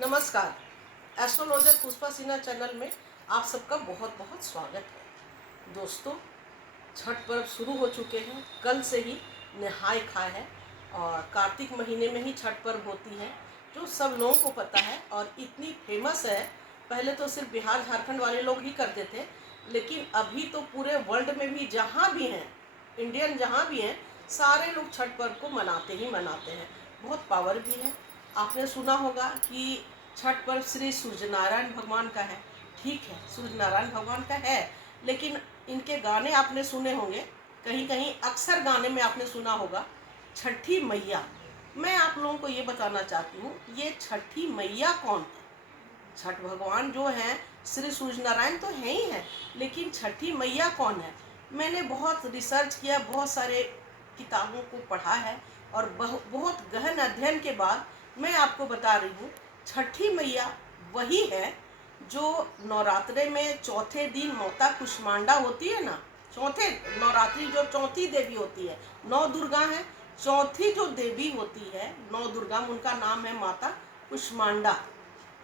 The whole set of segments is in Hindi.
नमस्कार। एस्ट्रोलॉजर पुष्पा सिन्हा चैनल में आप सबका बहुत बहुत स्वागत है। दोस्तों, छठ पर्व शुरू हो चुके हैं। कल से ही नहाय खाए है और कार्तिक महीने में ही छठ पर्व होती है, जो सब लोगों को पता है और इतनी फेमस है। पहले तो सिर्फ बिहार झारखंड वाले लोग ही करते थे, लेकिन अभी तो पूरे वर्ल्ड में भी जहाँ भी हैं, इंडियन जहाँ भी हैं, सारे लोग छठ पर्व को मनाते ही मनाते हैं। बहुत पावर भी है। आपने सुना होगा कि छठ पर्व श्री सूर्यनारायण भगवान का है। ठीक है, सूर्यनारायण भगवान का है, लेकिन इनके गाने आपने सुने होंगे, कहीं कहीं अक्सर गाने में आपने सुना होगा छठी मैया। मैं आप लोगों को ये बताना चाहती हूँ, ये छठी मैया कौन है। छठ भगवान जो हैं श्री सूर्यनारायण तो है ही है, लेकिन छठी मैया कौन है। मैंने बहुत रिसर्च किया, बहुत सारे किताबों को पढ़ा है और बहुत गहन अध्ययन के बाद मैं आपको बता रही हूँ, छठी मैया वही है जो नवरात्रे में चौथे दिन माता कुष्मांडा होती है ना। चौथे नवरात्रि जो चौथी देवी होती है, नौ दुर्गा है, चौथी जो देवी होती है नौ दुर्गा, उनका नाम है माता कुष्मांडा।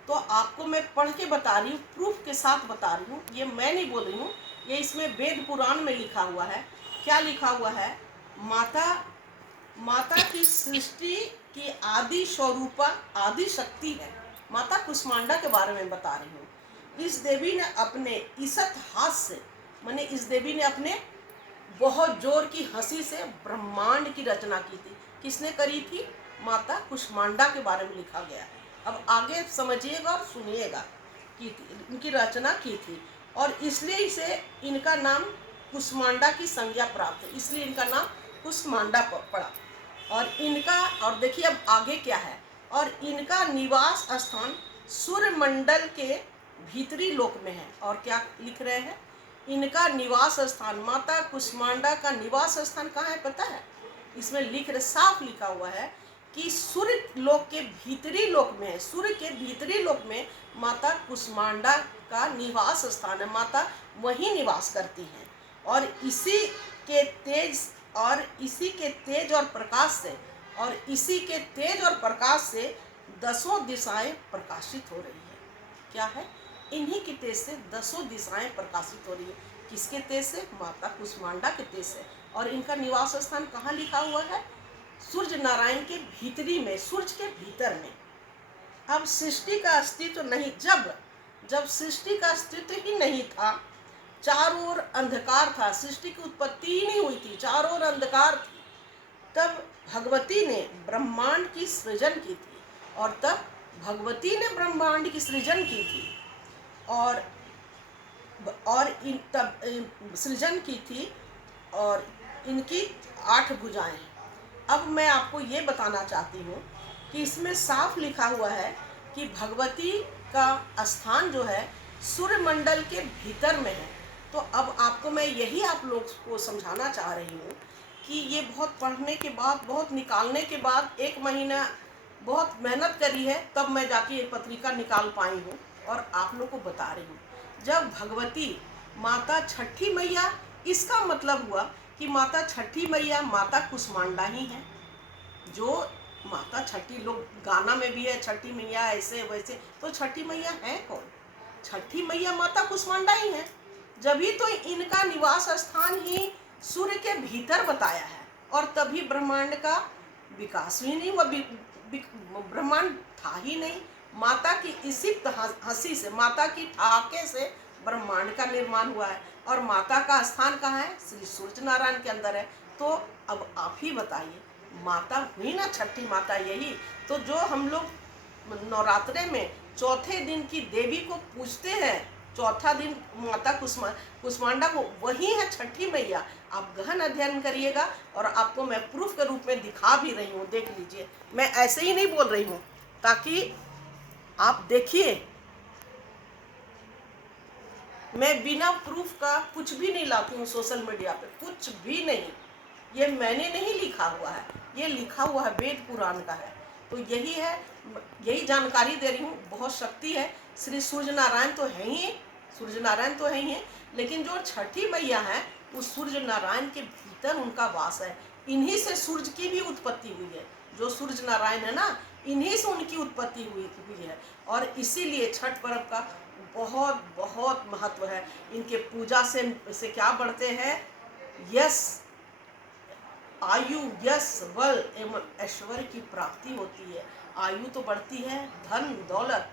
तो आपको मैं पढ़ के बता रही हूँ, प्रूफ के साथ बता रही हूँ, ये मैं नहीं बोल रही हूँ, ये इसमें वेद पुराण में लिखा हुआ है। क्या लिखा हुआ है? माता माता की सृष्टि की आदि स्वरूपा आदि शक्ति है। माता कुष्मांडा के बारे में बता रही हूँ। इस देवी ने अपने ईसत हाथ से, माने इस देवी ने अपने बहुत जोर की हंसी से ब्रह्मांड की रचना की थी। किसने करी थी? माता कुष्मांडा के बारे में लिखा गया है। अब आगे समझिएगा और सुनिएगा कि इनकी रचना की थी, और इसलिए इसे इनका नाम कुष्मांडा की संज्ञा प्राप्त है, इसलिए इनका नाम कुष्मांडा पड़ा। और देखिए अब आगे क्या है। और इनका निवास स्थान सूर्य मंडल के भीतरी लोक में है। और क्या लिख रहे हैं? इनका निवास स्थान, माता कुष्मांडा का निवास स्थान कहाँ है पता है? इसमें साफ लिखा हुआ है कि सूर्य लोक के भीतरी लोक में है। सूर्य के भीतरी लोक में माता कुष्मांडा का निवास स्थान है। माता वहीं निवास करती हैं और इसी के तेज और प्रकाश से दसों दिशाएं प्रकाशित हो रही है। क्या है? इन्हीं के तेज से दसों दिशाएं प्रकाशित हो रही है। किसके तेज से? माता कुष्मांडा के तेज से। और इनका निवास स्थान कहाँ लिखा हुआ है? सूर्य नारायण के भीतरी में, सूर्य के भीतर में। अब सृष्टि का अस्तित्व नहीं, जब सृष्टि का अस्तित्व ही नहीं था, चारों ओर अंधकार था, सृष्टि की उत्पत्ति ही नहीं हुई थी, चारों ओर अंधकार थी, तब भगवती ने ब्रह्मांड की सृजन की थी। और तब भगवती ने ब्रह्मांड की सृजन की थी और सृजन की थी, और इनकी 8 भुजाएं हैं। अब मैं आपको ये बताना चाहती हूँ कि इसमें साफ लिखा हुआ है कि भगवती का स्थान जो है सूर्य मंडल के भीतर में है। तो अब आपको मैं यही आप लोग को समझाना चाह रही हूँ कि ये बहुत पढ़ने के बाद, बहुत निकालने के बाद, 1 महीना बहुत मेहनत करी है, तब मैं जाके ये पत्रिका निकाल पाई हूँ और आप लोग को बता रही हूँ। जब भगवती माता छठी मैया, इसका मतलब हुआ कि माता छठी मैया माता कुष्मांडा ही है। जो माता छठी, लोग गाना में भी है छठी मैया ऐसे वैसे, तो छठी मैया है कौन? छठी मैया माता कुष्मांडा ही है। जभी तो इनका निवास स्थान ही सूर्य के भीतर बताया है, और तभी ब्रह्मांड का विकास ही नहीं हुआ, ब्रह्मांड था ही नहीं। माता की इसी हंसी से, माता की ठहाके से ब्रह्मांड का निर्माण हुआ है। और माता का स्थान कहाँ है? श्री सूर्य नारायण के अंदर है। तो अब आप ही बताइए, माता हुई ना छठी माता यही। तो जो हम लोग नवरात्रे में चौथे दिन की देवी को पूजते हैं, चौथा दिन माता कुष्मांडा को, वही है छठी मैया। आप गहन अध्ययन करिएगा और आपको मैं प्रूफ के रूप में दिखा भी रही हूँ, देख लीजिए। मैं ऐसे ही नहीं बोल रही हूँ, ताकि आप देखिए। मैं बिना प्रूफ का कुछ भी नहीं लाती हूँ सोशल मीडिया पे, कुछ भी नहीं। ये मैंने नहीं लिखा हुआ है, ये लिखा हुआ है वेद पुराण का है। तो यही है, यही जानकारी दे रही हूँ। बहुत शक्ति है, श्री सूर्य नारायण तो है ही, सूर्य नारायण तो है ही है, लेकिन जो छठी मैया है उस सूर्य नारायण के भीतर उनका वास है। इन्हीं से सूर्य की भी उत्पत्ति हुई है। जो सूर्य नारायण है ना, इन्हीं से उनकी उत्पत्ति हुई है। और इसीलिए छठ पर्व का बहुत बहुत महत्व है। इनके पूजा से क्या बढ़ते हैं? यश, आयु, यश, बल एवं ऐश्वर्य की प्राप्ति होती है। आयु तो बढ़ती है, धन दौलत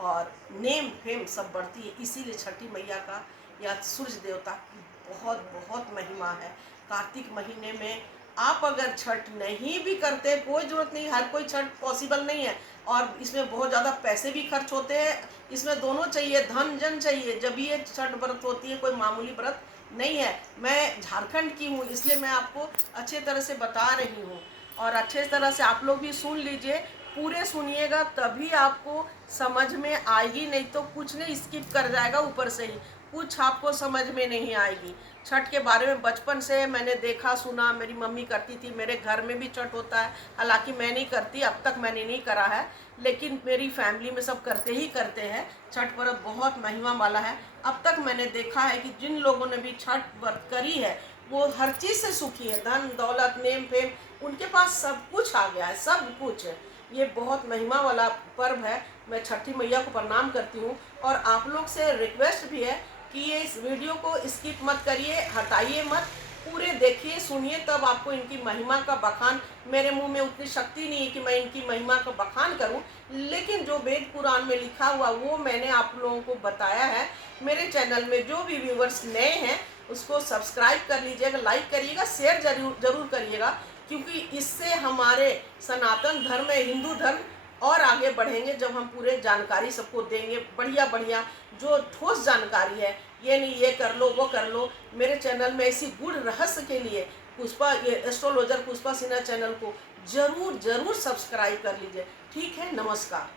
और नेम फेम सब बढ़ती है। इसीलिए छठी मैया का या सूर्य देवता की बहुत बहुत महिमा है। कार्तिक महीने में आप अगर छठ नहीं भी करते, कोई ज़रूरत नहीं, हर कोई छठ पॉसिबल नहीं है और इसमें बहुत ज़्यादा पैसे भी खर्च होते हैं। इसमें दोनों चाहिए, धन जन चाहिए, जब ये छठ व्रत होती है। कोई मामूली व्रत नहीं है। मैं झारखंड की हूँ, इसलिए मैं आपको अच्छे तरह से बता रही हूँ और अच्छे तरह से आप लोग भी सुन लीजिए, पूरे सुनिएगा तभी आपको समझ में आएगी, नहीं तो कुछ नहीं, स्किप कर जाएगा ऊपर से ही, कुछ आपको समझ में नहीं आएगी। छठ के बारे में बचपन से मैंने देखा सुना, मेरी मम्मी करती थी, मेरे घर में भी छठ होता है, हालांकि मैं नहीं करती, अब तक मैंने नहीं करा है, लेकिन मेरी फैमिली में सब करते ही करते हैं। छठ पर्व बहुत महिमा वाला है। अब तक मैंने देखा है कि जिन लोगों ने भी छठ व्रत करी है वो हर चीज़ से सुखी है, धन दौलत नेम फेम, उनके पास सब कुछ आ गया है, सब कुछ। ये बहुत महिमा वाला पर्व है। मैं छठी मैया को प्रणाम करती हूँ और आप लोग से रिक्वेस्ट भी है कि ये इस वीडियो को स्किप मत करिए, हटाइए मत, पूरे देखिए सुनिए, तब आपको इनकी महिमा का बखान, मेरे मुंह में उतनी शक्ति नहीं है कि मैं इनकी महिमा का बखान करूं, लेकिन जो वेद पुराण में लिखा हुआ वो मैंने आप लोगों को बताया है। मेरे चैनल में जो भी व्यूवर्स नए हैं उसको सब्सक्राइब कर लीजिएगा, लाइक करिएगा, शेयर जरूर करिएगा, क्योंकि इससे हमारे सनातन धर्म हिंदू धर्म और आगे बढ़ेंगे जब हम पूरे जानकारी सबको देंगे, बढ़िया बढ़िया जो ठोस जानकारी है। ये नहीं ये कर लो वो कर लो। मेरे चैनल में ऐसी गूढ़ रहस्य के लिए पुष्पा, ये एस्ट्रोलॉजर पुष्पा सिन्हा चैनल को जरूर सब्सक्राइब कर लीजिए। ठीक है, नमस्कार।